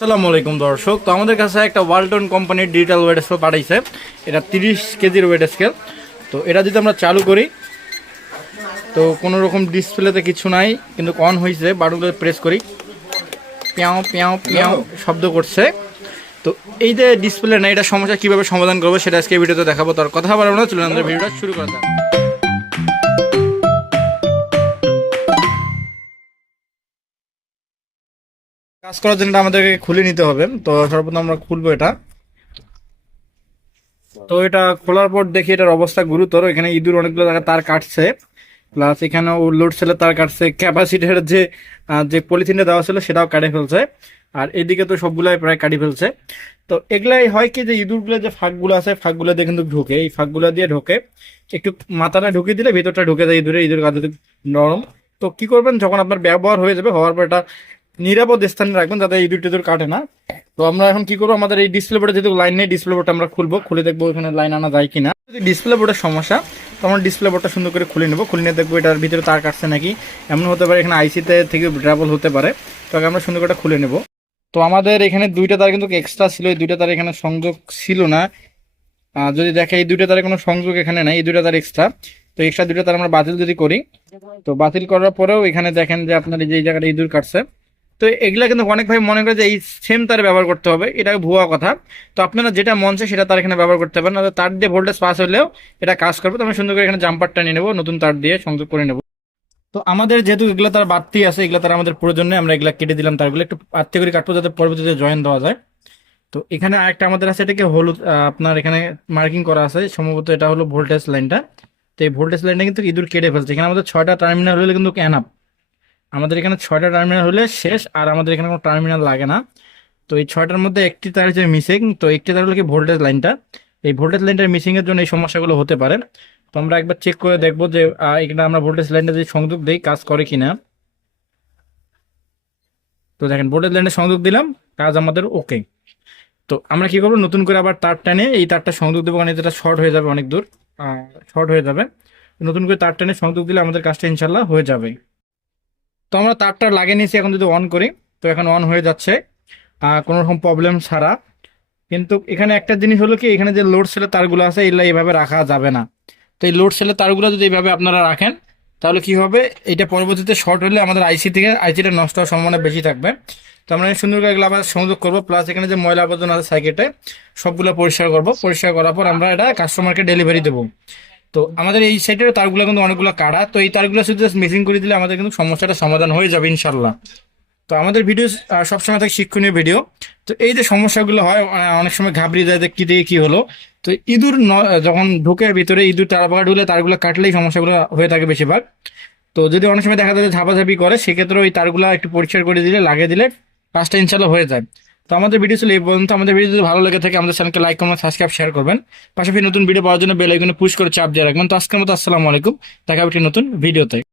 আসসালামু আলাইকুম দর্শক। তো আমাদের কাছে একটা ওয়ালটন কোম্পানির ডিজিটাল ওয়েট স্কেল পাঠাইছে। এটা 30 কেজির ওয়েট স্কেল। তো এটা যদি আমরা চালু করি তো কোনো রকম ডিসপ্লেতে কিছু নাই, কিন্তু অন হয়েছে। বাটনগুলো প্রেস করি, পিয়াও পিয়াও পিয়াও শব্দ করছে। তো এই যে ডিসপ্লে না, এটা সমস্যা কীভাবে সমাধান করবো সেটা আজকে ভিডিওতে দেখাবো। তার কথা বাড়াবো না, চলুন আমাদের ভিডিওটা শুরু করা যাক। কাজ করার জন্য আমাদেরকে খুলে নিতে হবে। তো সর্বপ্রথম আমরা খুলবো এটা। তো এটা খোলার পর দেখি এটার অবস্থা গুরুতর। এখানে ইঁদুর অনেকগুলো জায়গায় তার কাটছে, প্লাস এখানে ও লোড সেলের তার কাটছে, ক্যাপাসিটির যে যে পলিথিনটা দেওয়া ছিল সেটাও কাটে ফেলছে, আর এদিকে তো সবগুলাই প্রায় কাটি ফেলছে। তো এগুলাই হয় কি, যে ইঁদুরগুলো যে ফাঁকগুলো আছে ফাঁকগুলো দিয়ে কিন্তু ঢুকে, এই ফাঁকগুলো দিয়ে ঢোকে। একটু মাথাটা ঢুকিয়ে দিলে ভিতরটা ঢুকে যায় ইঁদুর কাছে নরম। তো কি করবেন, যখন আপনার ব্যবহার হয়ে যাবে, হওয়ার পর এটা নিরাপদ স্থানে রাখবেন যাতে ইঁদুর টিঁদুর কাটে না। তো আমরা এখন কি করবো, আমাদের এই ডিসপ্লে বোর্ডে যেহেতু লাইন নেই, ডিসপ্লে বোর্ডটা আমরা খুলবো, খুলে দেখবো এখানে লাইন আনা যায় কিনা। যদি ডিসপ্লে বোর্ডের সমস্যা, তো আমরা ডিসপ্লে বোর্ডটা সুন্দর করে খুলে নেবো। খুলে নিয়ে দেখবো এটার ভিতরে তার কাটছে নাকি। এমন হতে পারে এখানে আইসিতে থেকে ট্রাবল হতে পারে। তো আগে আমরা সুন্দর করে খুলে নেবো। তো আমাদের এখানে দুইটা তার কিন্তু এক্সট্রা ছিল, এই দুইটা তার এখানে সংযোগ ছিল না। যদি দেখে এই দুইটা তারে কোনো সংযোগ এখানে নাই, এই দুইটা তার এক্সট্রা। তো এক্সট্রা দুইটা তার আমরা বাতিল যদি করি, তো বাতিল করার পরেও এখানে দেখেন যে আপনার এই যে জায়গাটা ইঁদুর কাটছে। তো এগুলা কিন্তু অনেক ভাই মনে করে যে এই সেম তার ব্যবহার করতে হবে, এটা ভুয়া কথা। তো আপনারা যেটা মন চায় সেটা তার এখানে ব্যবহার করতে পারেন, না তার দিয়ে ভোল্টেজ পাস হলেও এটা কাজ করবে। তো আমি সুন্দর করে এখানে জাম্পারটা নিয়ে নেবো, নতুন তার দিয়ে সংযোগ করে নেবো। তো আমাদের যেহেতু এগুলো তার বাড়তি আছে, এগুলো তার আমাদের প্রয়োজন নেই, আমরা এগুলা কেটে দিলাম। তারগুলো একটু আত্তে করে কাটবো যাতে পরবর্তীতে জয়েন দেওয়া যায়। তো এখানে আরেকটা আমাদের আছে, এটাকে হলুদ আপনার এখানে মার্কিং করা আছে, সম্ভবত এটা হলো ভোল্টেজ লাইনটা। তো এই ভোল্টেজ লাইনটা কিন্তু ইঁদুর কেটে ফেলছে। এখানে আমাদের 6টা টার্মিনাল হলে কিন্তু এনাফ। আমাদের এখানে 6টা টার্মিনাল হলে শেষ, আর আমাদের এখানে কোনো টার্মিনাল লাগে না। তো এই 6টার মধ্যে একটি তার হচ্ছে মিসিং। তো একটি তার হলো কি ভোল্টেজ লাইনটা, এই ভোল্টেজ লাইনটার মিসিং এর জন্য এই সমস্যাগুলো হতে পারে। তো আমরা একবার চেক করে দেখবো যে এখানে আমরা ভোল্টেজ লাইনটা যদি সংযোগ দিই কাজ করে কিনা। তো দেখেন ভোল্টেজ লাইনে সংযোগ দিলাম, কাজ আমাদের ওকে। তো আমরা কি করবো, নতুন করে আবার তার টেনে এই তারটা সংযোগ দেবো, কারণ এটা শর্ট হয়ে যাবে, অনেক দূর শর্ট হয়ে যাবে। নতুন করে তার টেনে সংযোগ দিলে আমাদের কাজটা ইনশাল্লাহ হয়ে যাবে। তো আমরা তারটা লাগিয়ে নিয়েছি, এখন যদি অন করি তো এখন অন হয়ে যাচ্ছে কোনো রকম প্রবলেম ছাড়া। কিন্তু এখানে একটা জিনিস হলো কি, এখানে যে লোড সেলের তারগুলো আছে এগুলো এইভাবে রাখা যাবে না। তো এই লোড সেলের তারগুলো যদি এইভাবে আপনারা রাখেন তাহলে কি হবে, এটা পরবর্তীতে শর্ট হলে আমাদের আইসিটা নষ্ট হওয়ার সম্ভাবনা বেশি থাকবে। তো আমরা সুন্দর করে এগুলো আবার সংযোগ করবো, প্লাস এখানে যে ময়লা আবর্জনা আছে সাইকেটে সবগুলো পরিষ্কার করবো। পরিষ্কার করার পর আমরা এটা কাস্টমারকে ডেলিভারি দেবো। তো আমাদের এই সাইডের তারগুলো কিন্তু অনেকগুলো কাটা, তো এই তারগুলো শুধু জাস্ট মিসিং করে দিলে আমাদের কিন্তু সমস্যাটা সমাধান হয়ে যাবে ইনশাল্লাহ। তো আমাদের ভিডিও সবসময় থাকে শিক্ষণীয় ভিডিও। তো এই যে সমস্যাগুলো হয়, অনেক সময় ঘাবড়িয়ে যায় যে কি দিয়ে কি হলো। তো ইঁদুর যখন ঢুকে ভিতরে, ইঁদুর তার পাকা ঢুকলে তারগুলো কাটলেই সমস্যাগুলো হয়ে থাকে বেশিরভাগ। তো যদি অনেক সময় দেখা যায় যে ঝাপাঝাপি করে, সেক্ষেত্রে ওই তারগুলো একটু পরিষ্কার করে দিলে, লাগিয়ে দিলে কাজটা ইনশাল্লাহ হয়ে যায়। তো আমাদের ভিডিও ছিল এই পর্যন্ত। আমাদের ভিডিও যদি ভালো লেগে থাকে আমাদের চ্যানেলকে লাইক করবেন, সাবস্ক্রাইব, শেয়ার করবেন। পাশাপাশি নতুন ভিডিও পাওয়ার জন্য বেল আইকনে পুশ করে চাপ দিয়ে রাখবেন। তো আজকের মতো আসসালামু আলাইকুম, দেখা হবে একটি নতুন ভিডিওতে।